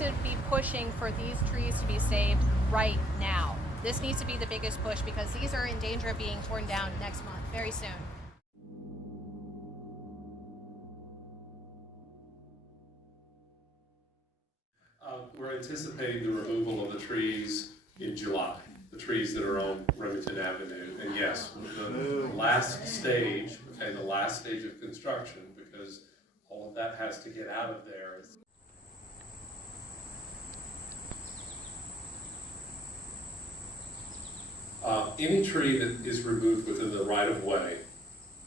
to be pushing for these trees to be saved right now. This needs to be the biggest push because these are in danger of being torn down next month, very soon. We're anticipating the removal of the trees in July, the trees that are on Remington Avenue. And yes, the last stage, okay, the last stage of construction, because all of that has to get out of there. Any tree that is removed within the right-of-way,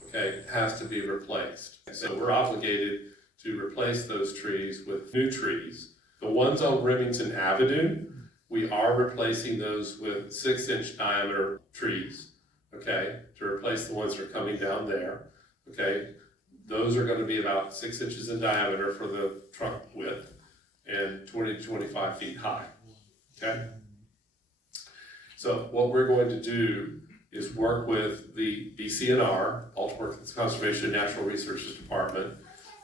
okay, has to be replaced. So we're obligated to replace those trees with new trees. The ones on Remington Avenue, we are replacing those with 6-inch diameter trees, okay, to replace the ones that are coming down there, okay. Those are going to be about 6 inches in diameter for the trunk width and 20 to 25 feet high, okay. So what we're going to do is work with the DCNR, Baltimore Conservation and Natural Resources Department,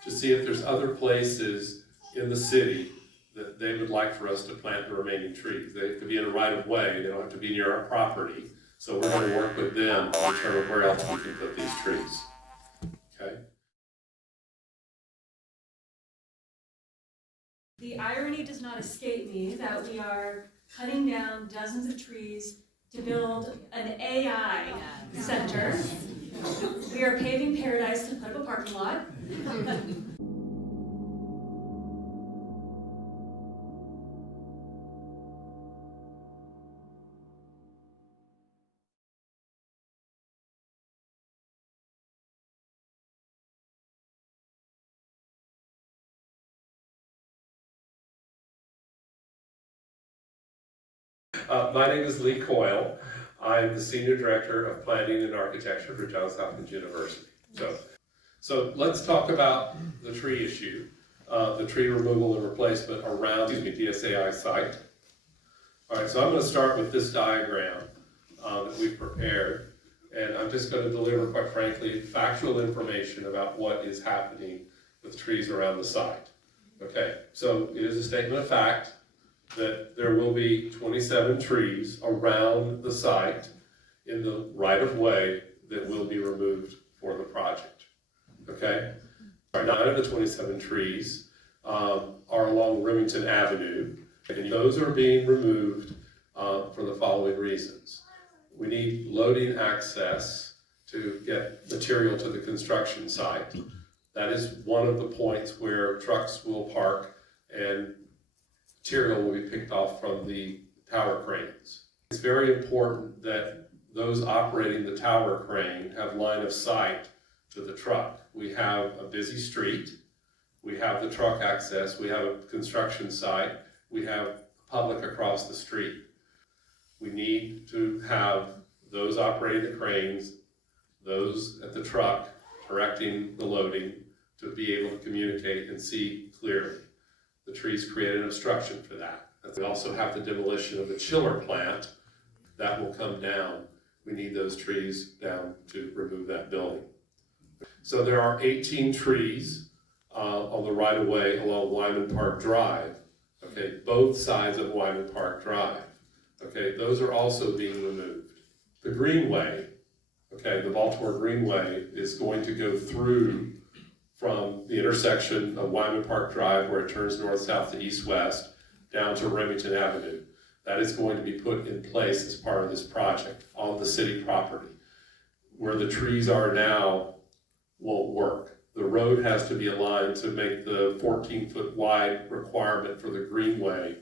to see if there's other places in the city that they would like for us to plant the remaining trees. They have to be in a right-of-way, they don't have to be near our property. So we're going to work with them to determine where else we can put these trees, okay? The irony does not escape me that we are cutting down dozens of trees to build an AI center. We are paving paradise to put up a parking lot. My name is Lee Coyle. I'm the Senior Director of Planning and Architecture for Johns Hopkins University. So let's talk about the tree issue, the tree removal and replacement around the DSAI site. All right, so I'm going to start with this diagram that we've prepared, and I'm just going to deliver, quite frankly, factual information about what is happening with trees around the site. Okay, so it is a statement of fact that there will be 27 trees around the site in the right-of-way that will be removed for the project, okay? 9 of the 27 trees are along Remington Avenue, and those are being removed for the following reasons. We need loading access to get material to the construction site. That is one of the points where trucks will park and material will be picked off from the tower cranes. It's very important that those operating the tower crane have line of sight to the truck. We have a busy street, we have the truck access, we have a construction site, we have public across the street. We need to have those operating the cranes, those at the truck directing the loading to be able to communicate and see clearly. The trees create an obstruction for that. We also have the demolition of the chiller plant that will come down. We need those trees down to remove that building. So there are 18 trees on the right-of-way along Wyman Park Drive. Okay, both sides of Wyman Park Drive. Okay, those are also being removed. The Greenway, okay, the Baltimore Greenway is going to go through from the intersection of Wyman Park Drive, where it turns north-south to east-west, down to Remington Avenue. That is going to be put in place as part of this project on the city property. Where the trees are now won't work. The road has to be aligned to make the 14-foot wide requirement for the Greenway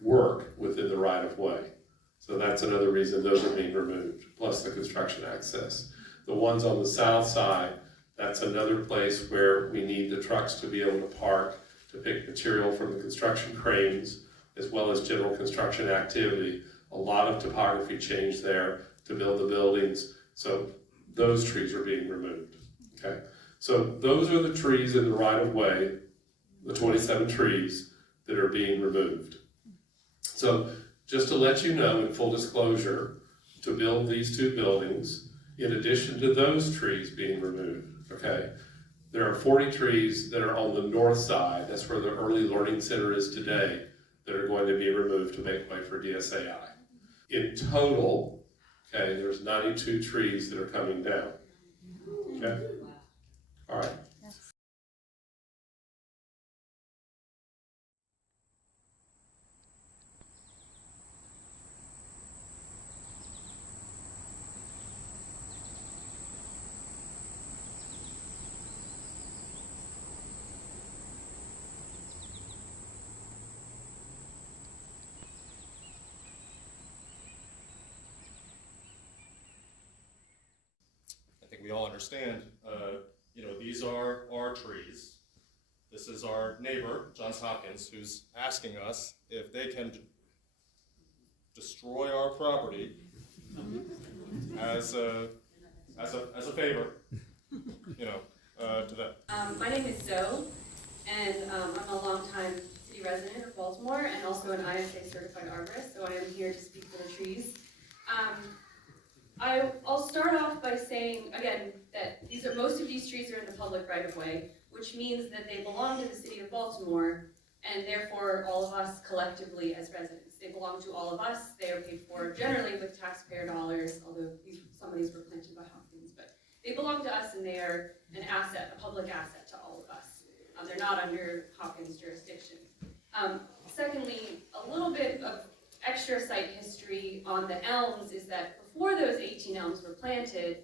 work within the right-of-way. So that's another reason those are being removed, plus the construction access. The ones on the south side, that's another place where we need the trucks to be able to park to pick material from the construction cranes, as well as general construction activity. A lot of topography change there to build the buildings, so those trees are being removed, okay? So those are the trees in the right-of-way, the 27 trees that are being removed. So just to let you know, in full disclosure, to build these two buildings, in addition to those trees being removed, okay, There are 40 trees that are on the north side, that's where the early learning center is today, that are going to be removed to make way for DSAI. In total, okay, there's 92 trees that are coming down. Okay? All right. I think we all understand, these are our trees. This is our neighbor, Johns Hopkins, who's asking us if they can destroy our property as a favor, to them. My name is Zoe, and I'm a longtime city resident of Baltimore and also an ISA certified arborist, so I am here to speak for the trees. I'll start off by saying, again, that most of these trees are in the public right-of-way, which means that they belong to the city of Baltimore, and therefore all of us collectively as residents. They belong to all of us. They are paid for generally with taxpayer dollars, although some of these were planted by Hopkins, but they belong to us and they are an asset, a public asset to all of us. They're not under Hopkins jurisdiction. Secondly, a little bit of extra site history on the elms is that before those 18 elms were planted,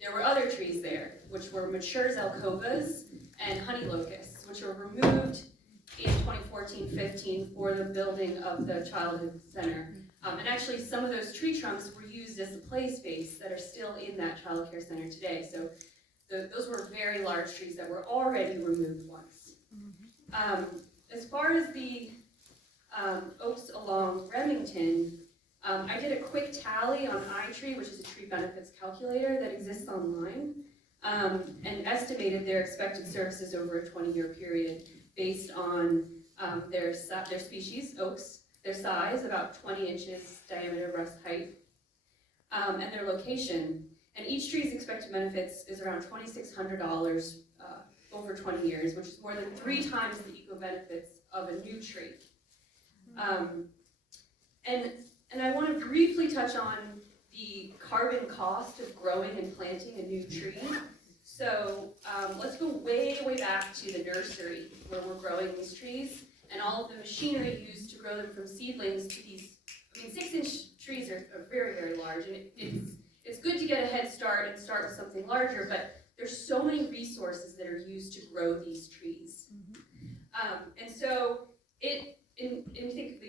there were other trees there, which were mature zelkovas and honey locusts, which were removed in 2014-15 for the building of the childhood center. And actually some of those tree trunks were used as a play space that are still in that child care center today. So those were very large trees that were already removed once. As far as the oaks along Remington, I did a quick tally on iTree, which is a tree benefits calculator that exists online, and estimated their expected services over a 20-year period based on their species, oaks, their size, about 20 inches diameter rust height, and their location. And each tree's expected benefits is around $2,600 over 20 years, which is more than 3 times the eco-benefits of a new tree. And I want to briefly touch on the carbon cost of growing and planting a new tree. So let's go way, way back to the nursery where we're growing these trees and all of the machinery used to grow them from seedlings to these, 6-inch trees are very, very large. And it's good to get a head start and start with something larger, but there's so many resources that are used to grow these trees. And so you think,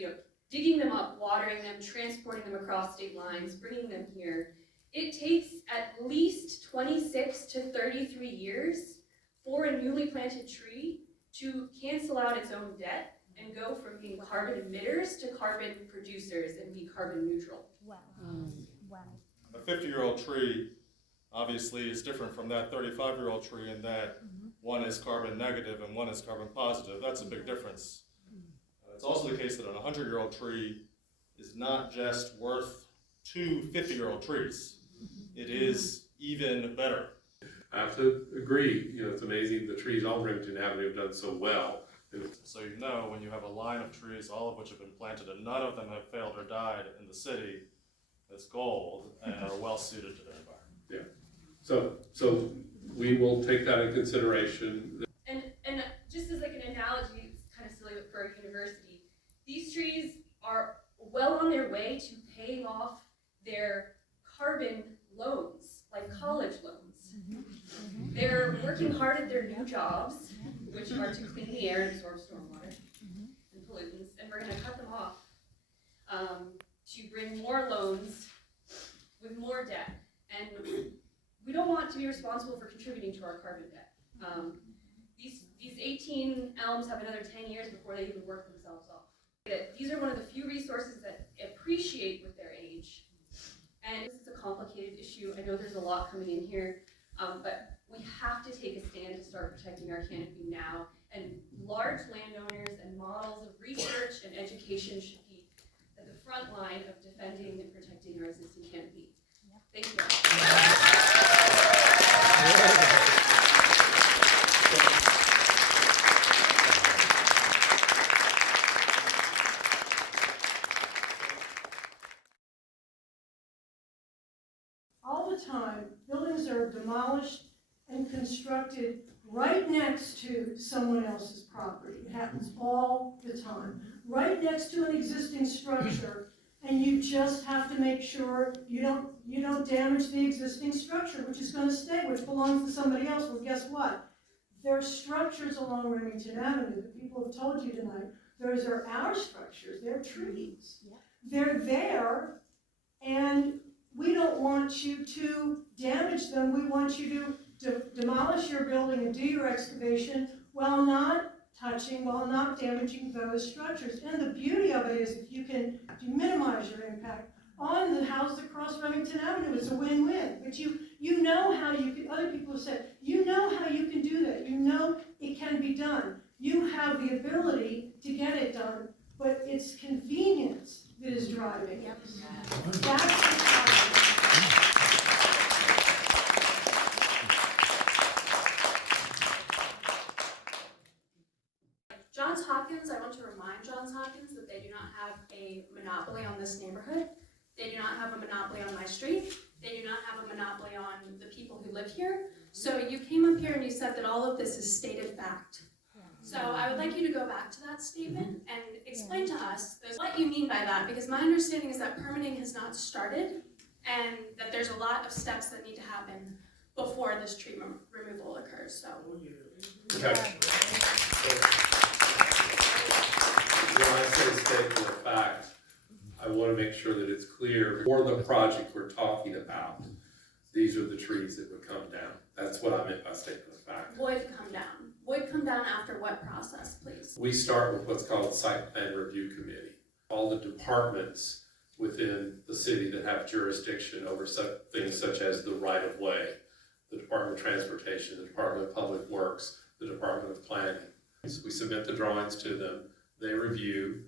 digging them up, watering them, transporting them across state lines, bringing them here, it takes at least 26 to 33 years for a newly planted tree to cancel out its own debt and go from being carbon emitters to carbon producers and be carbon neutral. Wow. Wow. A 50-year-old tree obviously is different from that 35-year-old tree in that one is carbon negative and one is carbon positive. That's a big difference. It's also the case that an 100-year-old tree is not just worth 2 50-year-old trees. It is even better. I have to agree, it's amazing the trees on Remington Avenue have done so well. So when you have a line of trees, all of which have been planted and none of them have failed or died in the city, it's gold and are well suited to their environment. Yeah. So we will take that into consideration. And just as like an analogy, it's kind of silly for a university, these trees are well on their way to paying off their carbon loans, like college loans. They're working hard at their new jobs, which are to clean the air and absorb stormwater and pollutants, and we're going to cut them off to bring more loans with more debt. And we don't want to be responsible for contributing to our carbon debt. These 18 elms have another 10 years before they even work themselves off. These are one of the few resources that appreciate with their age. And this is a complicated issue. I know there's a lot coming in here, but we have to take a stand to start protecting our canopy now. And large landowners and models of research and education should be at the front line of defending and protecting our existing canopy. Thank you. demolished and constructed right next to someone else's property. It happens all the time. Right next to an existing structure, and you just have to make sure you don't damage the existing structure, which is going to stay, which belongs to somebody else. Well, guess what? There are structures along Remington Avenue that people have told you tonight. Those are our structures. They're trees. Yeah. They're there, and we don't want you to damage them. We want you to demolish your building and do your excavation while not touching, while not damaging those structures. And the beauty of it is if you minimize your impact on the houses across Remington Avenue, it's a win-win. But you know how you can, other people have said, you know how you can do that. You know it can be done. You have the ability to get it done, but it's convenience that is driving it. That's the problem. Johns Hopkins, I want to remind Johns Hopkins that they do not have a monopoly on this neighborhood. They do not have a monopoly on my street. They do not have a monopoly on the people who live here. So you came up here and you said that all of this is stated fact. So I would like you to go back to that statement and explain to us what you mean by that, because my understanding is that permitting has not started and that there's a lot of steps that need to happen before this tree removal occurs. So. Okay. When I say statement of fact, I want to make sure that it's clear for the project we're talking about, these are the trees that would come down. That's what I meant by statement of fact. Would come down. Would come down after what process, please? We start with what's called Site Plan Review Committee. All the departments within the city that have jurisdiction over things such as the right-of-way, the Department of Transportation, the Department of Public Works, the Department of Planning. So we submit the drawings to them, they review,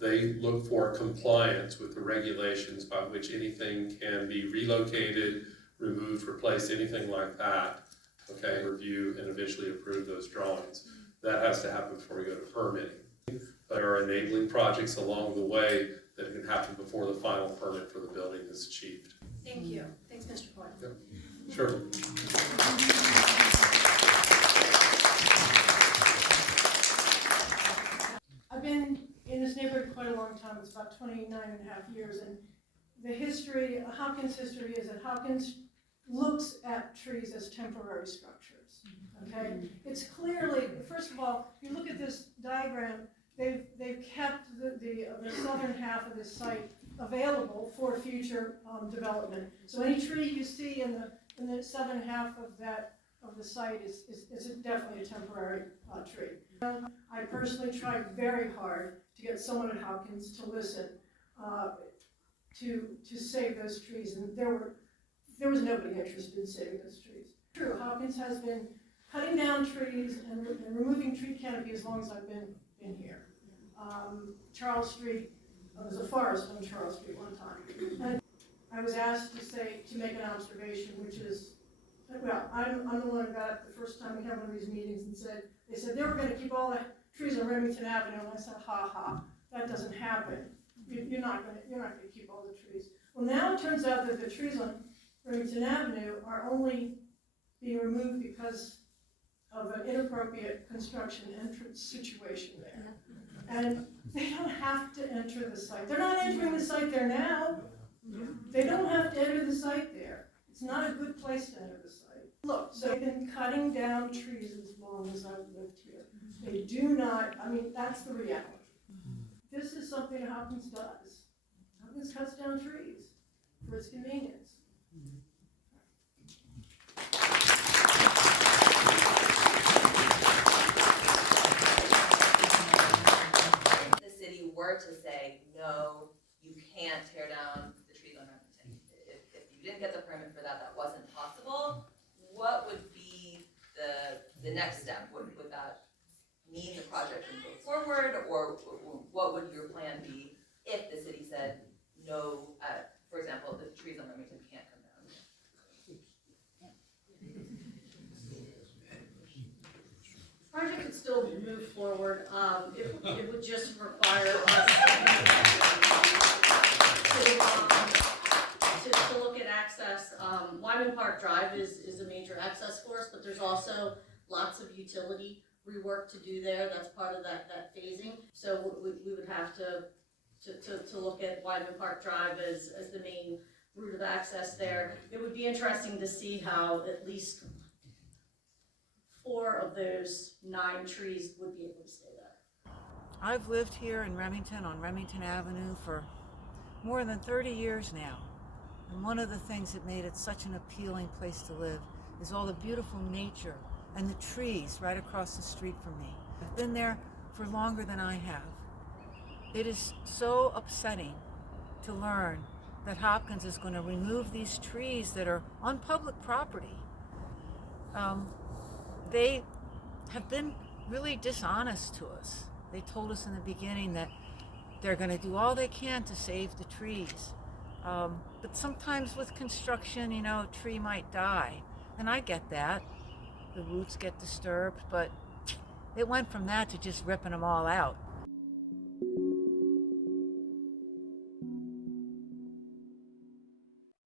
they look for compliance with the regulations by which anything can be relocated, removed, replaced, anything like that. Okay, review and eventually approve those drawings. That has to happen before we go to permitting. There are enabling projects along the way that can happen before the final permit for the building is achieved. Thank you. Thanks, Mr. Coyle. Yep. Sure. I've been in this neighborhood quite a long time. It's about 29.5 years, and the history, Hopkins history is that Hopkins looks at trees as temporary structures, okay? It's clearly, first of all, if you look at this diagram, they've kept the southern half of this site available for future development. So any tree you see in the southern half of the site is definitely a temporary tree. I personally tried very hard to get someone at Hopkins to listen to save those trees, and there was nobody interested in saving those trees. True, Hopkins has been cutting down trees and removing tree canopy as long as I've been here. Charles Street, there was a forest on Charles Street one time. And I was asked to make an observation, which is, well, I'm the one who got up the first time we had one of these meetings and they said they were going to keep all the trees on Remington Avenue, and I said, ha ha, that doesn't happen. You're not going to keep all the trees. Well, now it turns out that the trees on Remington Avenue are only being removed because of an inappropriate construction entrance situation there. And they don't have to enter the site. They're not entering the site there now. They don't have to enter the site there. It's not a good place to enter the site. Look, so they've been cutting down trees as long as I've lived here. They do not, I mean, that's the reality. This is something Hopkins does. Hopkins cuts down trees for its convenience. The city were to say, no, you can't tear down the trees on Remington. If you didn't get the permit for that, that wasn't possible, what would be the next step? Would that mean the project would go forward, or what would your plan be if the city said, no, for example, the trees on Remington can't come down? Project could still move forward. It would just require us to look at access. Wyman Wyman Park Drive is a major access for us, but there's also lots of utility rework to do there. That's part of that phasing. So we would have to look at Wyman Park Drive as the main route of access there. It would be interesting to see how at least 4 of those 9 trees would be able to stay there. I've lived here in Remington on Remington Avenue for more than 30 years now. And one of the things that made it such an appealing place to live is all the beautiful nature and the trees right across the street from me. I've been there for longer than I have. It is so upsetting to learn that Hopkins is going to remove these trees that are on public property. They have been really dishonest to us. They told us in the beginning that they're going to do all they can to save the trees. But sometimes with construction, you know, a tree might die. And I get that. The roots get disturbed, but it went from that to just ripping them all out.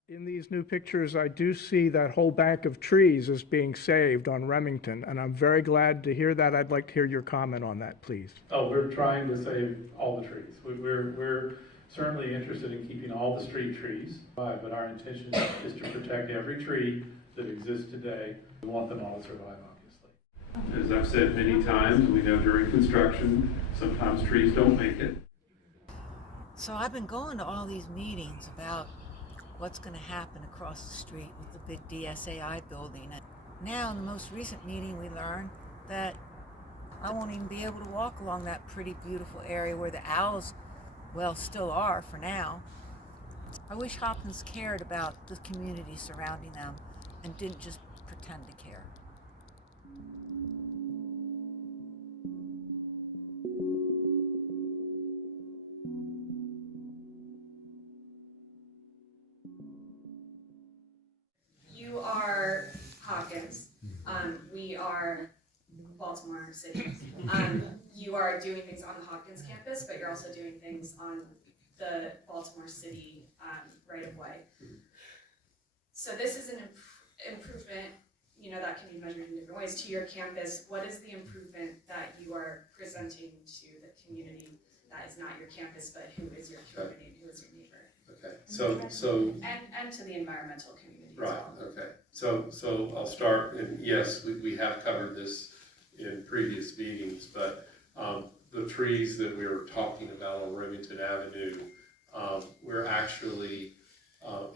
In these new pictures, I do see that whole bank of trees is being saved on Remington, and I'm very glad to hear that. I'd like to hear your comment on that, please. Oh, we're trying to save all the trees. We're certainly interested in keeping all the street trees, but our intention is to protect every tree that exists today. We want them all to survive, obviously. As I've said many times, we know during construction, sometimes trees don't make it. So I've been going to all these meetings about what's going to happen across the street with the big DSAI building. And now in the most recent meeting we learned that I won't even be able to walk along that pretty beautiful area where the owls, well, still are for now. I wish Hopkins cared about the community surrounding them and didn't just pretend to care. You are Hopkins. We are Baltimore City. You are doing things on the Hopkins campus, but you're also doing things on the Baltimore City right of way. So this is an improvement, you know, that can be measured in different ways to your campus. What is the improvement that you are presenting to the community that is not your campus, but who is your community and who is your neighbor? Okay, so And to the environmental community right, as well. okay. So I'll start, and yes, we have covered this in previous meetings, but the trees that we were talking about on Remington Avenue, we're actually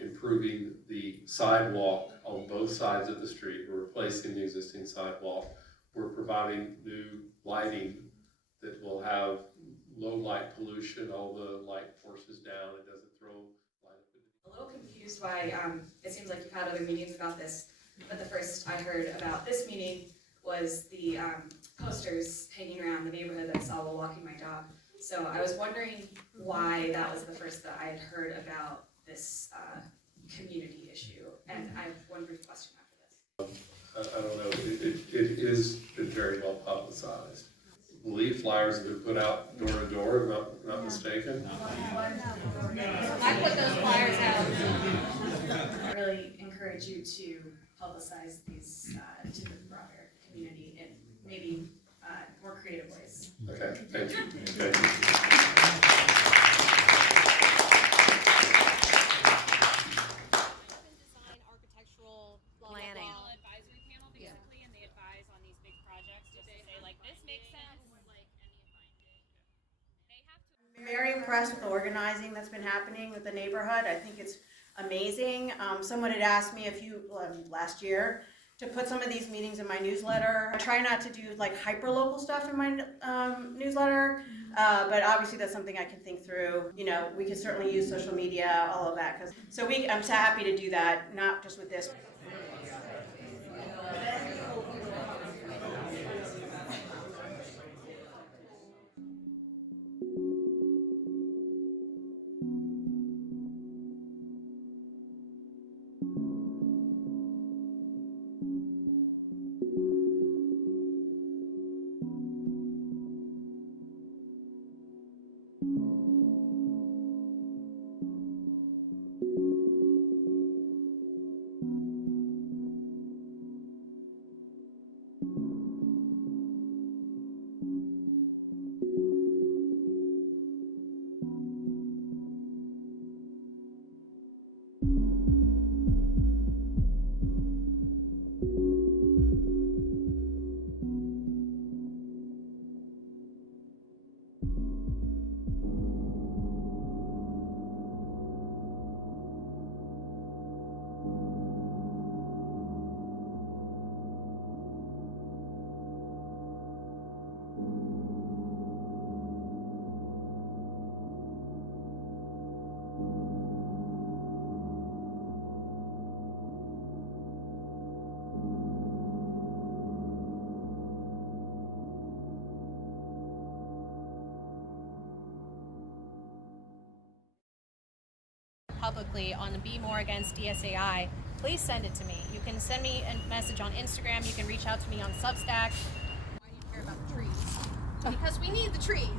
improving the sidewalk on both sides of the street. We're replacing the existing sidewalk. We're providing new lighting that will have low light pollution, all the light forces down, it doesn't throw light up into A little confused why it seems like you've had other meetings about this, but the first I heard about this meeting was the posters hanging around the neighborhood that I saw while walking my dog. So I was wondering why that was the first that I had heard about this community issue, and I have one brief question after this. I don't know, it is been very well publicized. Leaf flyers have been put out door to door, if I'm not mistaken. I put those flyers out. I really encourage you to publicize these to the broader community in maybe more creative ways. Okay, thank you. Thank you. Design architectural planning advisory panel basically, and they advise on these big projects just to say like this makes sense, like any finding. They have to. Very impressed with the organizing that's been happening with the neighborhood. I think it's amazing. Someone had asked me last year to put some of these meetings in my newsletter. I try not to do like hyper-local stuff in my newsletter, but obviously that's something I can think through. You know, we can certainly use social media, all of that. I'm so happy to do that, not just with this. publicly on the Be More Against DSAI, please send it to me. You can send me a message on Instagram. You can reach out to me on Substack. Why do you care about the trees? Because we need the trees.